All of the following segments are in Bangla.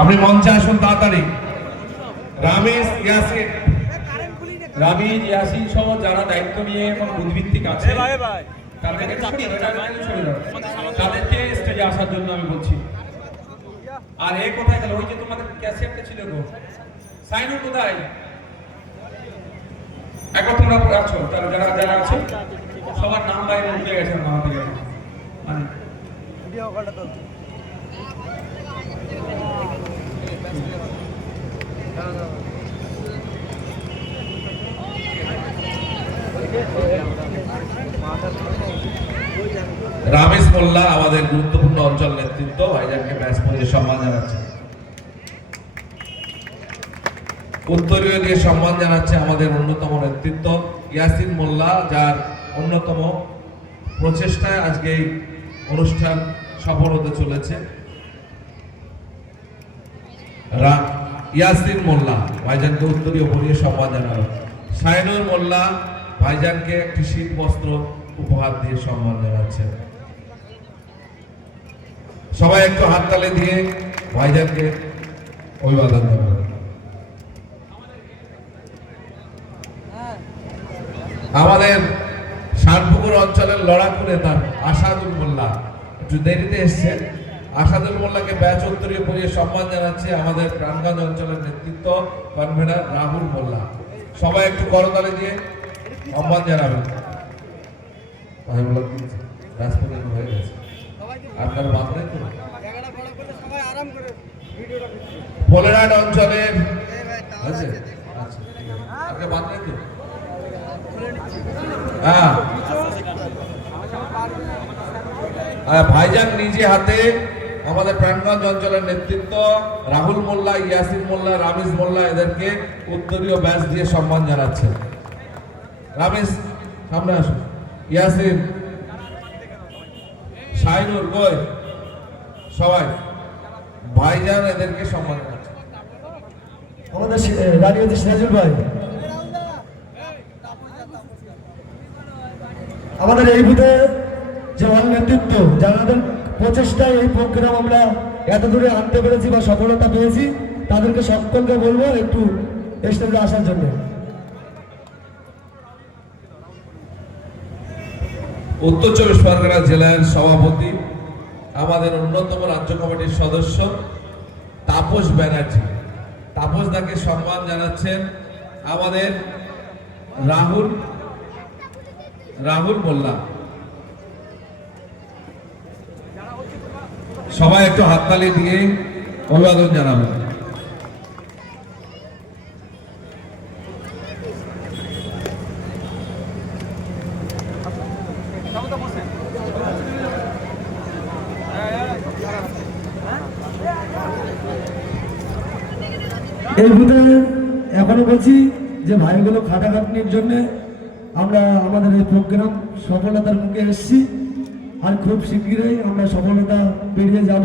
আপনি মঞ্চে আসুন তাড়াতাড়ি। রামেশ ইয়াসিন। রাবিজ ইয়াসিন সহ যারা দায়িত্ব নিয়ে এখন বুদ্ধিভিত্তিক আছে তাদেরকে স্টেজে আসার জন্য আমি বলছি। আর এ কোথায় গেল? ওই যে তোমাদের ক্যাসিয়ারটা ছিল গো। সাইনুর কোথায়? এখন তোমরা আছো তারা যারা যারা আছে সবার নাম বাইরে উঠে গেছে আমার থেকে। মানে রামেশ মোল্লা আমাদের গুরুত্বপূর্ণ অঞ্চল নেতৃত্ব, ভাইজানকে ব্যাস পরিয়ে সম্মান জানাচ্ছে। উত্তরীয় দিয়ে সম্মান জানাচ্ছে আমাদের অন্যতম নেতৃত্ব, ইয়াসিন মোল্লা, যার অন্যতম প্রচেষ্টায় আজকে এই অনুষ্ঠান সফল হতে চলেছে। ইয়াসিন মোল্লা, ভাইজানকে উত্তরীয় পরিয়ে সম্মান জানালো। সাইনুর মোল্লা, ভাইজানকে একটি শীত বস্ত্র উপহার দিয়ে সম্মান জানাচ্ছে সবাই একটু হাততালি দিয়ে ভাইজানকে অভিবাদন আমাদের শানপুকুর অঞ্চলের লড়াকু নেতা আসাদুল মোল্লা। একটু দেরিতে এসছে। আসাদুল মোল্লাকে ব্যাচ উত্তরীয় পরিয়ে সম্মান জানাচ্ছে আমাদের প্রাণগঞ্জ অঞ্চলের নেতৃত্ব কনভেনার রাহুল মোল্লা। সবাই একটু করতালে দিয়ে সম্মান জানাবেন। রাজপথে হয়ে গেছে। অঞ্চলের আচ্ছা হ্যাঁ। ভাইজান নিজে হাতে আমাদের প্রাণগঞ্জ অঞ্চলের নেতৃত্ব, রাহুল মোল্লা, ইয়াসিন মোল্লা, রামিজ মোল্লা এদেরকে উত্তরীয় ব্যাচ দিয়ে সম্মান জানাচ্ছে রামিজ, সামনে আসুন। ইয়াসিন শাহিনুর কই সবাই, ভাইজান এদেরকে সম্মান আমাদের এই বুথে যে নেতৃত্ব, যাদের প্রচেষ্টায় এই প্রোগ্রাম আমরা এত দূরে আনতে পেরেছি বা সফলতা পেয়েছি, তাদেরকে সকলকে বলব একটু স্টেজে আসার জন্য। উত্তর চব্বিশ পরগনা জেলার সভাপতি, আমাদের অন্যতম রাজ্য কমিটির সদস্য, তাপস ব্যানার্জি। তাপস দাকে সম্মান জানাচ্ছেন আমাদের রাহুল রাহুল মোল্লা। সবাই একটু হাততালি দিয়ে অভিবাদন জানাবেন। এই বুথে এখনও বলছি যে ভাইগুলো খাটাখাটনির জন্যে আমরা আমাদের এই প্রোগ্রাম সফলতার মুখে এসেছি। আর খুব শীঘ্রই আমরা সফলতা পেরিয়ে যাব।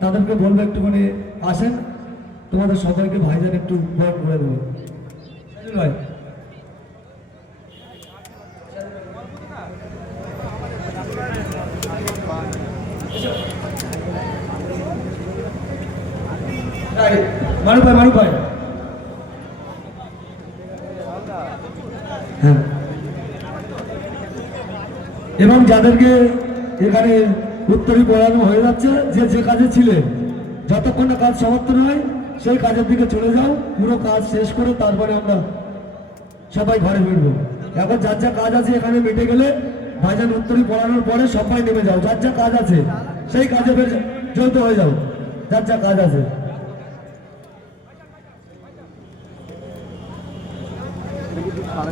তাদেরকে বলব একটুখানি আসেন। তোমাদের সবাইকে ভাইজান একটু বল করে দেবো। সাজুল ভাই, মানু ভাই মানু ভাই। হ্যাঁ। এবং যাদেরকে এখানে উত্তরী পড়ানো হয়ে যাচ্ছে, যে যে কাজে ছিলেন যতক্ষণ না কাজ সমাপ্ত নয় সেই কাজের দিকে চলে যাও, পুরো কাজ শেষ করে তারপরে আমরা সবাই ঘরে ফিরবো। এখন যার যা কাজ আছে এখানে মিটে গেলে, ভাইজান উত্তরী পড়ানোর পরে সবাই নেমে যাও। যার যা কাজ আছে, সেই কাজে যৌথ হয়ে যাও, যার যা কাজ আছে।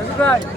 আচ্ছা